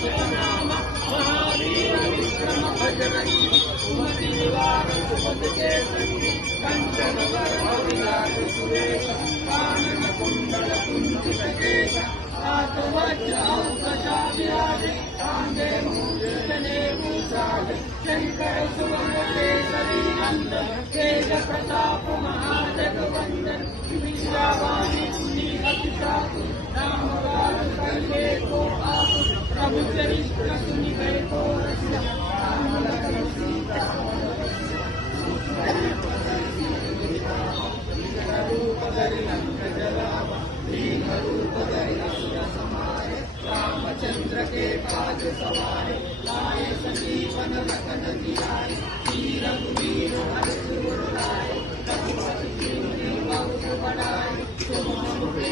सुखनाम महावीर विक्रम बजरंगी सुमति निवार सुपद केसरी कंचन वरण विराज सुरेश कानन कुंडल कुंचित केश आत्मवज्र औकशा विराजे कांधे मूर्धने भूषाज शंकर सुवन केसरी नंदन तेज प्रताप महाजगवंदन विद्यावाणी मुनि अति साधु नाम काल कहे को आप प्रभु चरित्र सुनि गए को रसिया राम लखन सीता रूप धरि लंक जलावा दीन रूप धरि असुर समारे रामचंद्र के काज सवारे लाए संजीवन लखन जियाए श्री रघुवीर हर्ष उर लाए रघुपति कीन्हि बहुत बढ़ाए तुम हम पे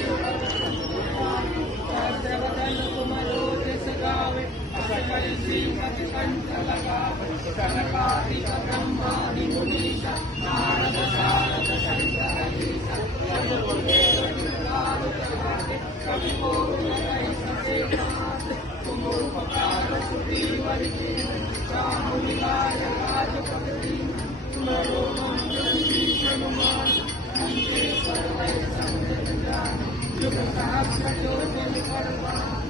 भद्रवदन तुमरो जस गावे सकल श्रीमति कंठ लगावे सनकादिक ब्रह्मादि मुनीसा नारद सारद शंकर ईसा कवि कोविद सते तुम उपकार सुग्रीव राम मिलाय राजपति तुमरो मंगल हनुमान अंते सर्वै संजय जान युग सहस्र योजन परवान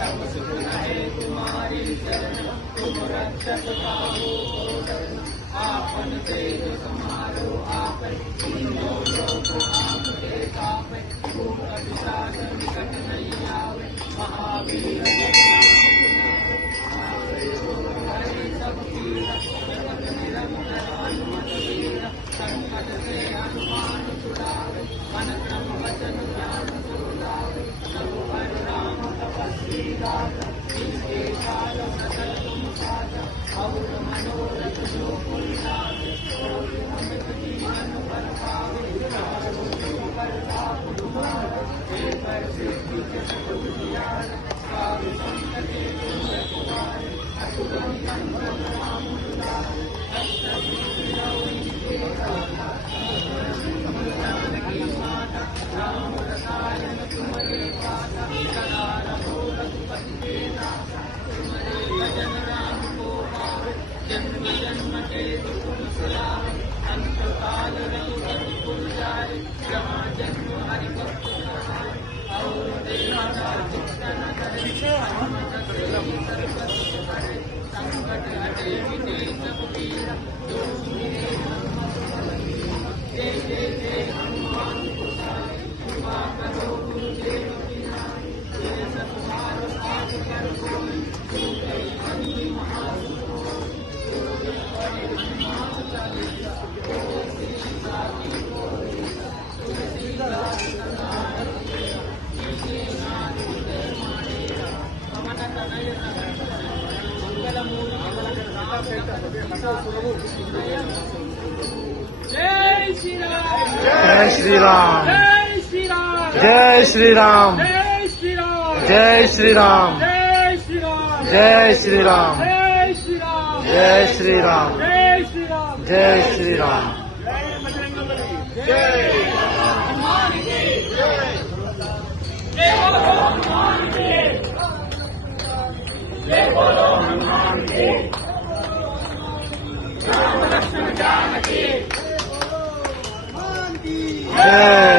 सब सुख है तुम्हारी शरण तुम रक्षक पाओ आपन तेज समारो आप तीनों लोक आपके तापे भूत पिशाच निकट नहीं आवे महावीर सब पीरा जगत निरंतर हनुमत वीर संकट से हनुमान छुड़ावे मन क्रम वचन ज्ञान सुलावे रघुवर राम तपस्वी दाता जिनके काल सकल तुम साजा और मनोरथ जो कोई लागे कोई अमित जीवन पर पावे पर ताप तुम्हारा हे पर सिद्धि के सकल ज्ञान साधु संत के तुम रखवारे असुर निकंदन राम दुलारे अष्ट सिद्धि नौ निधि दाता जानकी माता राम रसायन तुम्हारे पाता सदा रहो रघुपति के दासा तुम्हारे भजन राम को पावे जन्म जन्म के दुख बिसरावे अंत काल रघुपति पुर जाए जहाँ जन्म हरि भक्त कहाए और देवता चित्त न करे हनुमत से सर्व सुख करे संकट हटे मिटे सब पीरा जो सुमिरे हनुमत बलवीरा जय जय जय हनुमान गोसाई कृपा करो गुरुदेव की नाई जय सतबार साध कर कोई जो गई बंदी महासुर जो पढ़े हनुमान चालीसा ओ श्री साकी गोरीसा तुलसीदास सदा हरिया कीजिए नाथ हृदय मानेरा पवन तनय मंगल मूर्ति जय श्री राम जय श्री राम जय श्री राम जय श्री राम जय श्री राम जय श्री राम जय श्री राम जय श्री राम जय श्री राम जय श्री राम जय श्री राम जय श्री राम जय बजरंगबली जय हनुमान की जय बोलो हनुमान की जय बोलो हनुमान की राम लक्ष्मण जानकी जय